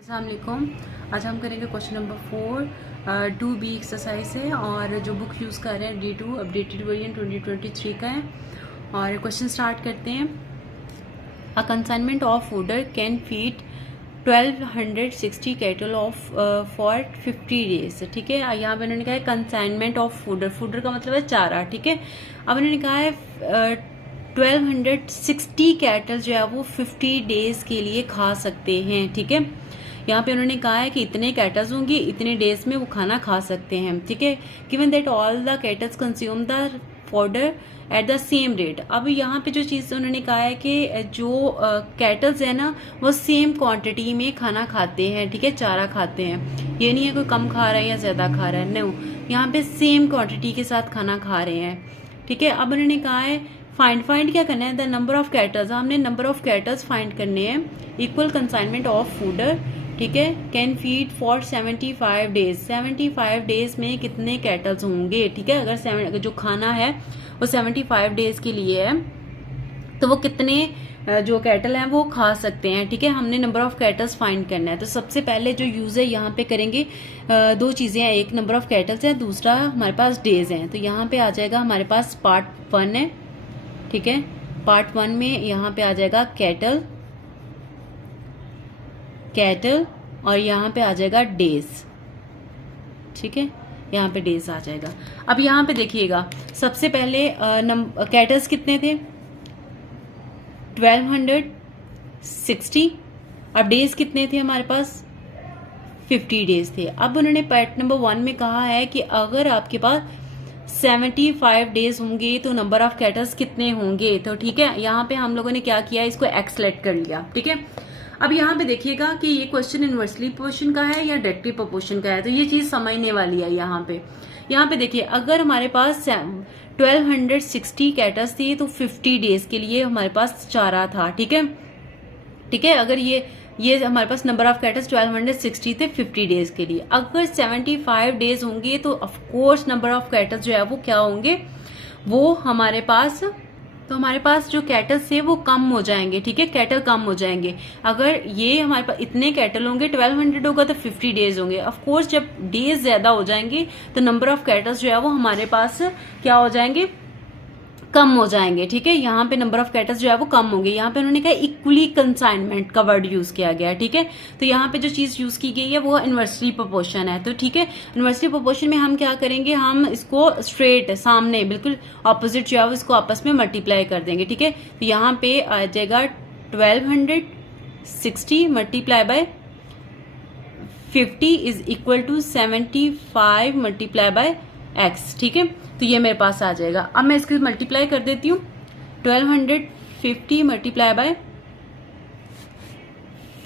अस्सलाम वालेकुम। आज हम करेंगे क्वेश्चन नंबर 4 2B एक्सरसाइज है और जो बुक यूज़ कर रहे हैं D2 अपडेटेड वर्जन 2023 का है। और क्वेश्चन स्टार्ट करते हैं। A consignment of fodder can feed 1260 cattle of for 50 days. ठीक है, यहाँ पे उन्होंने कहा है कंसाइनमेंट ऑफ फूडर, फूडर का मतलब है चारा। ठीक है, अब उन्होंने कहा है 1260 कैटल जो है वो 50 डेज के लिए खा सकते हैं। ठीक है, यहाँ पे उन्होंने कहा है कि इतने कैटल्स होंगे, इतने डेज में वो खाना खा सकते हैं। ठीक है, given that all the kettles consume the fodder at the same rate. अब यहाँ पे जो चीज़ उन्होंने कहा है कि जो कैटल्स है ना वो सेम क्वांटिटी में खाना खाते हैं। ठीक है, चारा खाते हैं, ये नहीं है कोई कम खा रहा है या ज़्यादा खा रहा है, नो, यहाँ पे सेम क्वांटिटी के साथ खाना खा रहे हैं। ठीक है, अब उन्होंने कहा है फाइंड क्या करना है, द नंबर ऑफ कैटल्स, हमने नंबर ऑफ कैटल्स फाइंड करने हैं इक्वल कंसाइनमेंट ऑफ फूडर। ठीक है, can feed for 75 days, 75 days में कितने कैटल्स होंगे। ठीक है, अगर जो खाना है वो 75 डेज के लिए है तो वो कितने जो कैटल हैं वो खा सकते हैं। ठीक है, हमने नंबर ऑफ कैटल्स फाइंड करना है। तो सबसे पहले जो यूज है यहाँ पे करेंगे दो चीजें हैं, एक नंबर ऑफ कैटल्स है, दूसरा हमारे पास डेज हैं। तो यहाँ पे आ जाएगा हमारे पास पार्ट 1 है। ठीक है, पार्ट 1 में यहाँ पे आ जाएगा कैटल और यहाँ पे आ जाएगा डेज। ठीक है, यहाँ पे डेज आ जाएगा। अब यहाँ पे देखिएगा सबसे पहले कैटल्स कितने थे 1260। अब डेज कितने थे हमारे पास 50 डेज थे। अब उन्होंने पार्ट नंबर 1 में कहा है कि अगर आपके पास 75 डेज होंगे तो नंबर ऑफ कैटल्स कितने होंगे। तो ठीक है, यहाँ पे हम लोगों ने क्या किया, इसको एक्स सेलेक्ट कर लिया। ठीक है, अब यहाँ पे देखिएगा कि ये क्वेश्चन इनवर्सली प्रोपोर्शन का है या डायरेक्टली प्रोपोर्शन का है, तो ये चीज समझने वाली है। यहाँ पे देखिए अगर हमारे पास 1260 कैटल्स थी तो 50 डेज के लिए हमारे पास चारा था। ठीक है, अगर ये हमारे पास नंबर ऑफ कैटल्स 1260 थे 50 डेज के लिए। अगर 75 डेज होंगे तो of course number of kettles जो है वो क्या होंगे, वो हमारे पास जो कैटल्स थे वो कम हो जाएंगे। ठीक है, कैटल कम हो जाएंगे। अगर ये हमारे पास इतने कैटल होंगे 1200 होगा तो 50 डेज होंगे। ऑफ कोर्स जब डेज ज्यादा हो जाएंगे तो नंबर ऑफ कैटल्स जो है वो हमारे पास क्या हो जाएंगे, कम हो जाएंगे। ठीक है, यहाँ पे नंबर ऑफ कैटल्स जो है वो कम होंगे। यहाँ पे उन्होंने कहा इक्वली कंसाइनमेंट का वर्ड यूज किया गया है। ठीक है, तो यहाँ पे जो चीज यूज की गई है वो इनवर्सली प्रोपोर्शन है। तो ठीक है, इनवर्सली प्रोपोर्शन में हम क्या करेंगे, हम इसको स्ट्रेट सामने बिल्कुल ऑपोजिट जो है वो इसको आपस में मल्टीप्लाई कर देंगे। ठीक है, तो यहाँ पे आ जाएगा 1260 multiply by 50 is equal to 75 multiply by X. ठीक है, तो ये मेरे पास आ जाएगा। अब मैं इसको मल्टीप्लाई कर देती हूँ, 1250 मल्टीप्लाई बाय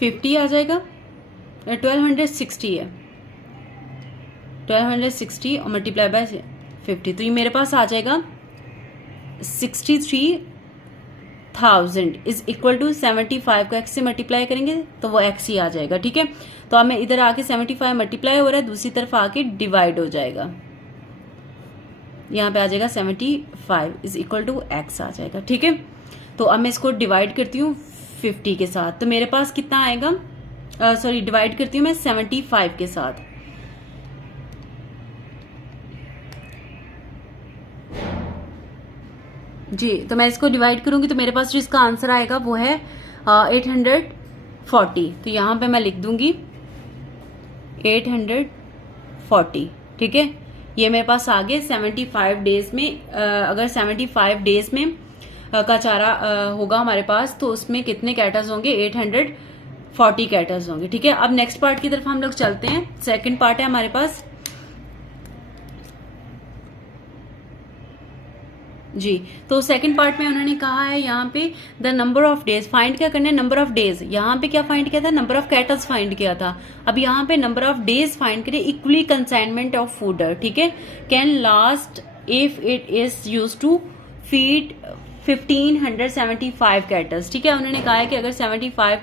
50 आ जाएगा, 1260 है, 1260 और मल्टीप्लाई बाय 50, तो ये मेरे पास आ जाएगा 63,000 इज इक्वल टू 75 को एक्स से मल्टीप्लाई करेंगे तो वो एक्स ही आ जाएगा। ठीक है, तो अब मैं इधर आके 75 मल्टीप्लाई हो रहा है, दूसरी तरफ आके डिवाइड हो जाएगा, यहाँ पे आ जाएगा 75 इज इक्वल टू एक्स आ जाएगा। ठीक है, तो अब मैं इसको डिवाइड करती हूँ 50 के साथ, तो मेरे पास कितना आएगा, डिवाइड करती हूँ मैं 75 के साथ। जी, तो मैं इसको डिवाइड करूंगी तो मेरे पास जो इसका आंसर आएगा वो है 840। तो यहाँ पे मैं लिख दूंगी 840। ठीक है, ये मेरे पास आगे 75 डेज में अगर 75 डेज में का चारा होगा हमारे पास तो उसमें कितने कैटल्स होंगे, 840 कैटल्स होंगे। ठीक है, अब नेक्स्ट पार्ट की तरफ हम लोग चलते हैं। सेकंड पार्ट है हमारे पास जी। तो सेकंड पार्ट में उन्होंने कहा है यहाँ पे the number of days, find क्या करना है, नंबर ऑफ डेज। यहाँ पे क्या फाइंड किया था, नंबर ऑफ कैटल्स फाइंड किया था। अब यहाँ पे नंबर ऑफ डेज फाइंड करें इक्वली कंसाइनमेंट ऑफ फूडर। ठीक है, can last if it is use to feed 1575 cattles. ठीक है, उन्होंने कहा है कि अगर 1575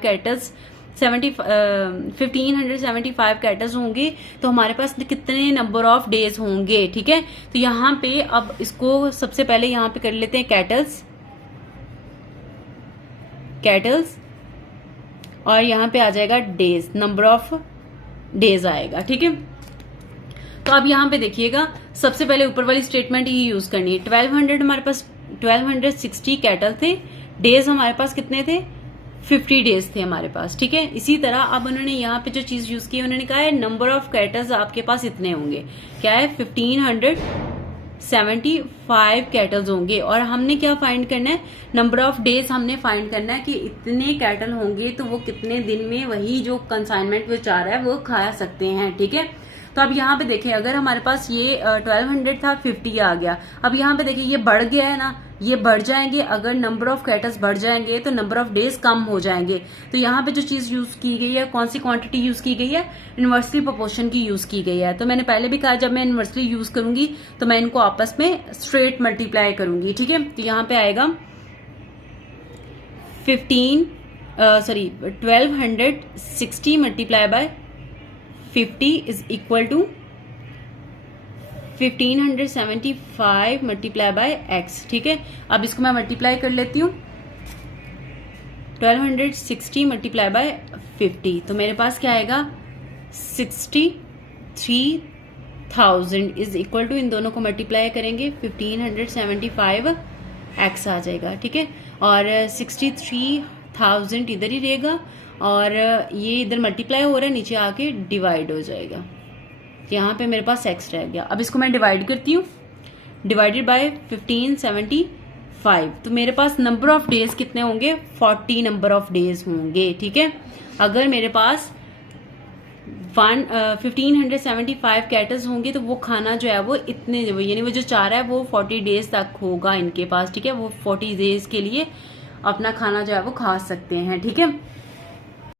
कैटल्स होंगे तो हमारे पास कितने नंबर ऑफ डेज होंगे। ठीक है, तो यहाँ पे अब इसको सबसे पहले यहाँ पे कर लेते हैं कैटल्स और यहाँ पे आ जाएगा डेज, नंबर ऑफ डेज आएगा। ठीक है, तो अब यहाँ पे देखिएगा सबसे पहले ऊपर वाली स्टेटमेंट ही यूज करनी है। 1200 हमारे पास 1260 कैटल थे, डेज हमारे पास कितने थे 50 डेज थे हमारे पास। ठीक है, इसी तरह अब उन्होंने यहाँ पे जो चीज यूज की उन्होंने कहा है नंबर ऑफ कैटल्स आपके पास इतने होंगे, क्या है 1575 कैटल्स होंगे। और हमने क्या फाइंड करना है, नंबर ऑफ डेज हमने फाइंड करना है कि इतने कैटल होंगे तो वो कितने दिन में वही जो कंसाइनमेंट वो चाह रहा है वो खा सकते हैं। ठीक है, तो अब यहाँ पे देखिए अगर हमारे पास ये 1200 था 50 आ गया, अब यहाँ पे देखिए ये बढ़ गया है ना, ये बढ़ जाएंगे। अगर नंबर ऑफ कैटल्स बढ़ जाएंगे तो नंबर ऑफ डेज कम हो जाएंगे। तो यहाँ पे जो चीज यूज की गई है, कौन सी क्वांटिटी यूज की गई है, इनवर्सली प्रोपोर्शन की यूज की गई है। तो मैंने पहले भी कहा जब मैं इनवर्सली यूज करूंगी तो मैं इनको आपस में स्ट्रेट मल्टीप्लाई करूंगी। ठीक है, तो यहाँ पे आएगा 1260 multiply by 50 is equal to 1575 multiply by x। ठीक है, अब इसको मैं मल्टीप्लाई कर लेती हूँ, 1260 मल्टीप्लाई बाय 50, तो मेरे पास क्या आएगा 63,000 इज इक्वल टू, इन दोनों को मल्टीप्लाई करेंगे 1575 x आ जाएगा। ठीक है, और 63,000 इधर ही रहेगा और ये इधर मल्टीप्लाई हो रहा है, नीचे आके डिवाइड हो जाएगा। यहाँ पे मेरे पास x रह गया। अब इसको मैं डिवाइड करती हूँ, डिवाइडेड बाय 1575, तो मेरे पास नंबर ऑफ डेज कितने होंगे 40 नंबर ऑफ डेज होंगे। ठीक है, अगर मेरे पास 1575 कैटल्स होंगे तो वो खाना जो है वो इतने, यानी वो जो चाह रहा है वो 40 डेज तक होगा इनके पास। ठीक है, वो 40 डेज के लिए अपना खाना जो है वो खा सकते हैं। ठीक है,